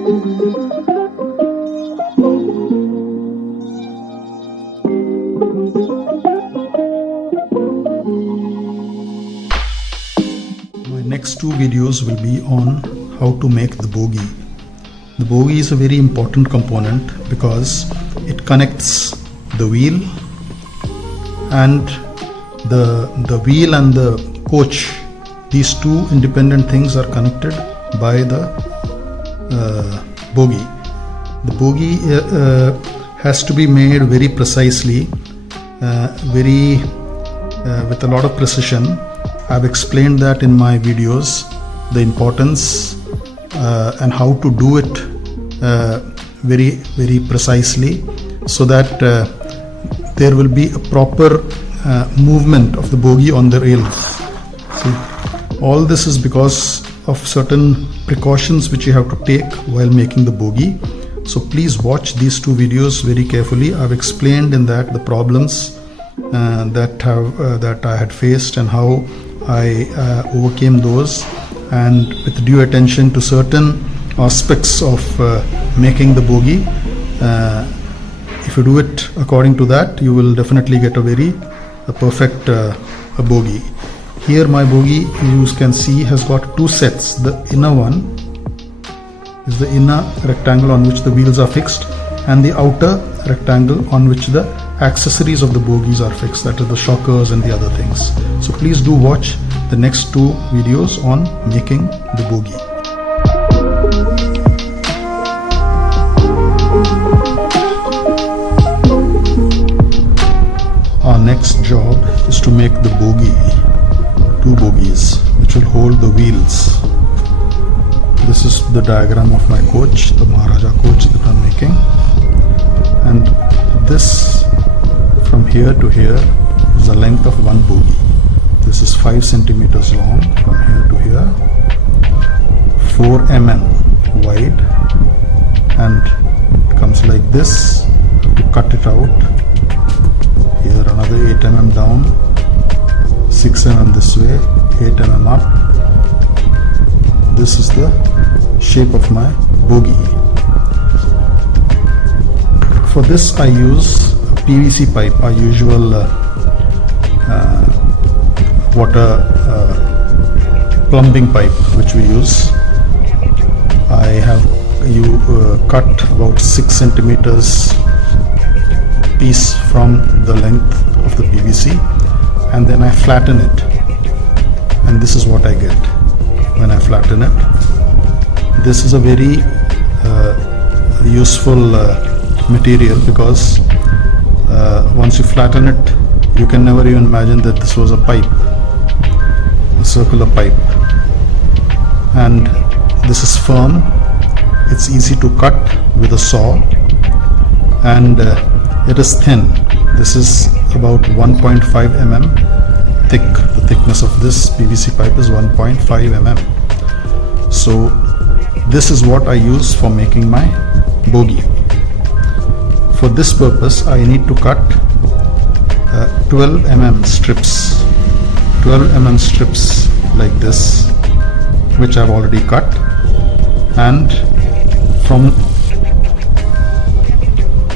My next two videos will be on how to make the bogie. The bogie is a very important component because it connects the wheel, and the wheel and the coach, these two independent things are connected by the bogie. The bogie has to be made very precisely, with a lot of precision. I've explained that in my videos, the importance and how to do it very precisely, so that there will be a proper movement of the bogie on the rails. See, all this is because of certain precautions which you have to take while making the bogie. So please watch these two videos very carefully. I've explained in that the problems that I had faced and how I overcame those, and with due attention to certain aspects of making the bogie. If you do it according to that, you will definitely get a perfect bogie. Here my bogie, you can see, has got two sets. The inner one is the inner rectangle on which the wheels are fixed, and the outer rectangle on which the accessories of the bogies are fixed, that is the shockers and the other things. So please do watch the next two videos on making the bogie. Our next job is to make the bogie, two bogies which will hold the wheels. This is the diagram of my coach, the Maharaja coach that I'm making, and this from here to here is the length of one bogie. This is 5 centimeters long from here to here, 4 mm wide, and it comes like this. You have to cut it out. Here another 8 mm down, 6 mm this way, 8 mm up. This is the shape of my bogie. For this I use PVC pipe, our usual water plumbing pipe which we use. I have cut about 6 centimeters piece from the length of the PVC, and then I flatten it, and this is what I get when I flatten it. This is a very useful material, because once you flatten it, you can never even imagine that this was a pipe, a circular pipe. And this is firm, it's easy to cut with a saw, and it is thin. This is about 1.5 mm thick. The thickness of this PVC pipe is 1.5 mm. So this is what I use for making my bogie. For this purpose I need to cut 12 mm strips, 12 mm strips like this, which I've already cut, and from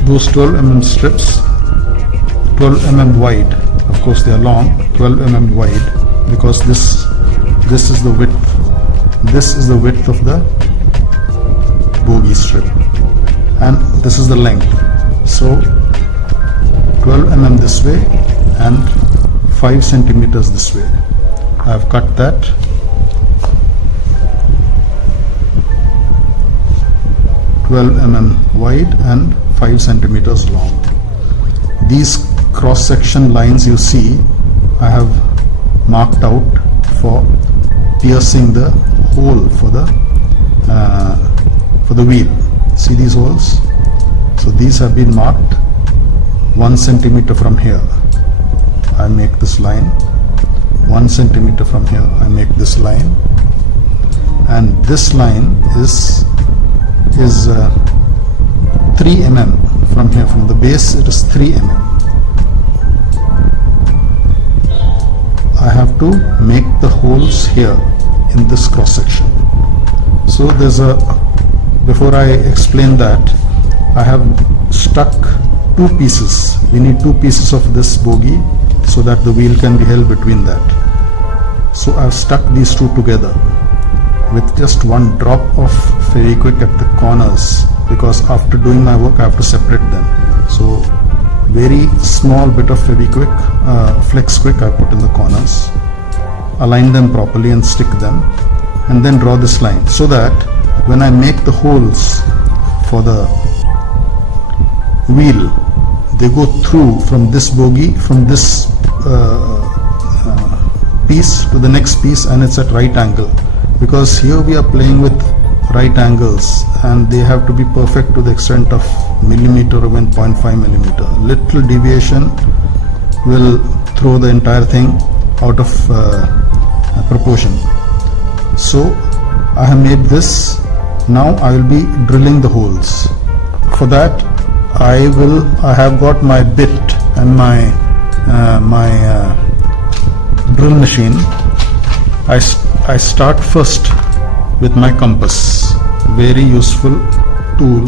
those 12 mm strips, 12 mm wide, of course they are long, 12 mm wide, because this is the width, this is the width of the bogie strip, and this is the length. So 12 mm this way and 5 centimeters this way. I have cut that. mm wide and 5 centimeters long. These cross section lines you see, I have marked out for piercing the hole for the wheel. See these holes? So these have been marked 1 centimeter from here. I make this line. 1 centimeter from here I make this line, and this line is 3 mm from here, from the base it is 3 mm. I have to make the holes here in this cross section. So there's a before I explain that, I have stuck two pieces. We need two pieces of this bogie so that the wheel can be held between that. So I've stuck these two together with just one drop of Fevikwik at the corners, because after doing my work I have to separate them. So very small bit of Fevikwik, Flex Quick I put in the corners, align them properly and stick them, and then draw this line so that when I make the holes for the wheel, they go through from this bogie, from this piece to the next piece, and it's at right angle, because here we are playing with right angles and they have to be perfect to the extent of millimeter or even 0.5 millimeter. Little deviation will throw the entire thing out of proportion. So I have made this. Now I will be drilling the holes. For that I have got my bit and my drill machine. I start first with my compass. Very useful tool.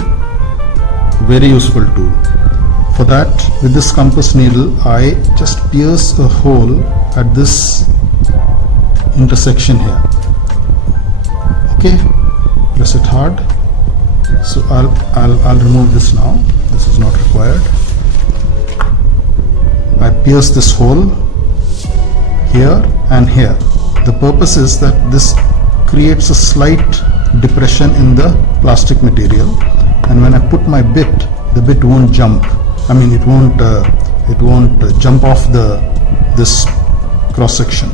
For that, with this compass needle, I just pierce a hole at this intersection here. Okay, press it hard. So I'll remove this now. This is not required. I pierce this hole here and here. The purpose is that this creates a slight depression in the plastic material, and when I put my bit, the bit won't jump. I mean, it won't jump off this cross section.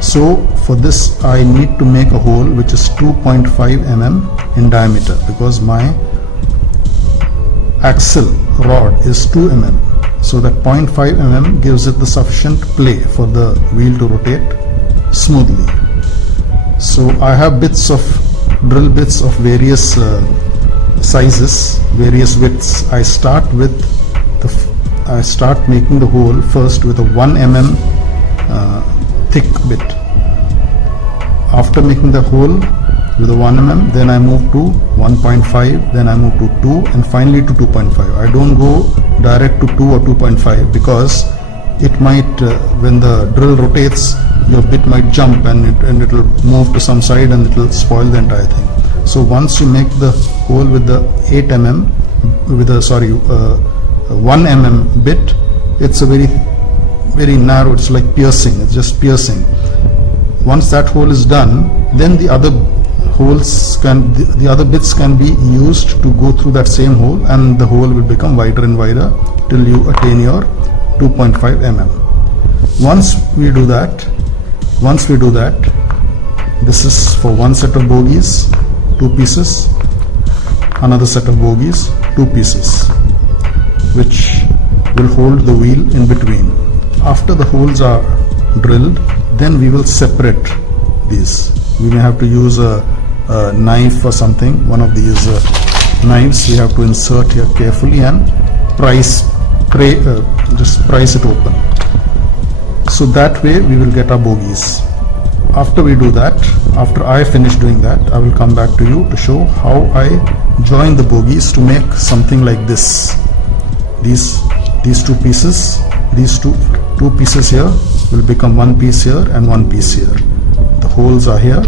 So for this I need to make a hole which is 2.5 mm in diameter, because my axle rod is 2 mm. So that 0.5 mm gives it the sufficient play for the wheel to rotate smoothly. So I have drill bits of various sizes, various widths. I start making the hole first with a 1 mm thick bit. After making the hole with a 1 mm, then I move to 1.5, then I move to 2, and finally to 2.5. I don't go direct to 2 or 2.5, because it might, when the drill rotates, your bit might jump and it will move to some side and it will spoil the entire thing. So once you make the hole with the 8 mm, with a 1 mm bit, it's a very narrow, it's like piercing, it's just piercing. Once that hole is done, then the other bits can be used to go through that same hole, and the hole will become wider and wider till you attain your 2.5 mm. Once we do that, this is for one set of bogies, 2 pieces, another set of bogies, 2 pieces, which will hold the wheel in between. After the holes are drilled, then we will separate these. We may have to use a knife or something, one of these knives we have to insert here carefully and just prise it open. So that way we will get our bogies. After we do that, after I finish doing that, I will come back to you to show how I join the bogies to make something like this. These 2 pieces, these two pieces here will become 1 piece here and 1 piece here. The holes are here.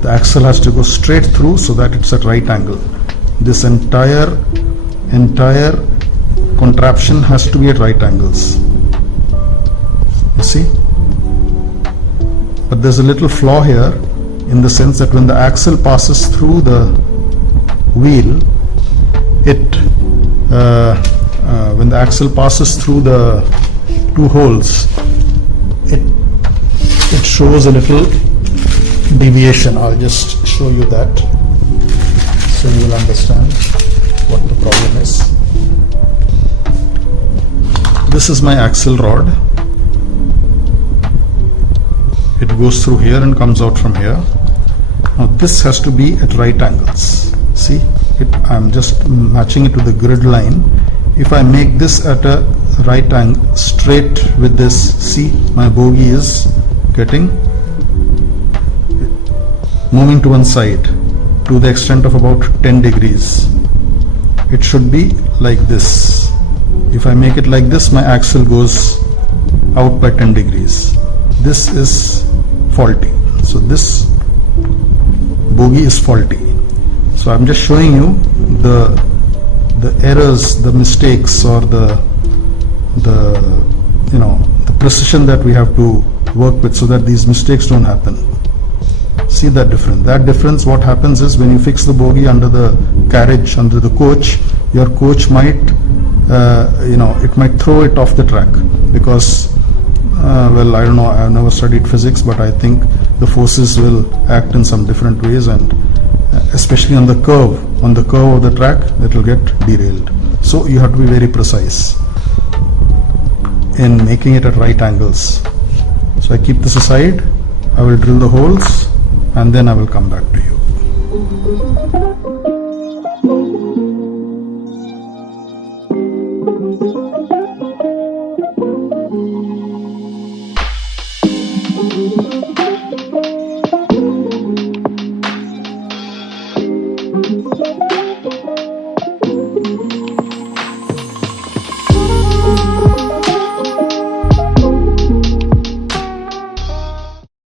The axle has to go straight through so that it's at right angle. This entire contraption has to be at right angles. You see? But there's a little flaw here, in the sense that when the axle passes through the wheel, when the axle passes through the 2 holes, it shows a little deviation. I'll just show you that so you will understand what the problem is. This is my axle rod. It goes through here and comes out from here. Now this has to be at right angles. See, I'm just matching it to the grid line. If I make this at a right angle, straight with this, see, my bogie is moving to one side. to the extent of about 10 degrees. It should be like this. If I make it like this, my axle goes out by 10 degrees. This is faulty. So this bogie is faulty. So I'm just showing you the errors, the mistakes, or the precision that we have to work with so that these mistakes don't happen. See that difference? That difference, what happens is when you fix the bogie under the carriage, under the coach, your coach might, it might throw it off the track because, well, I don't know, I've never studied physics, but I think the forces will act in some different ways, and especially on the curve of the track, that will get derailed. So you have to be very precise in making it at right angles. So I keep this aside, I will drill the holes, and then I will come back to you.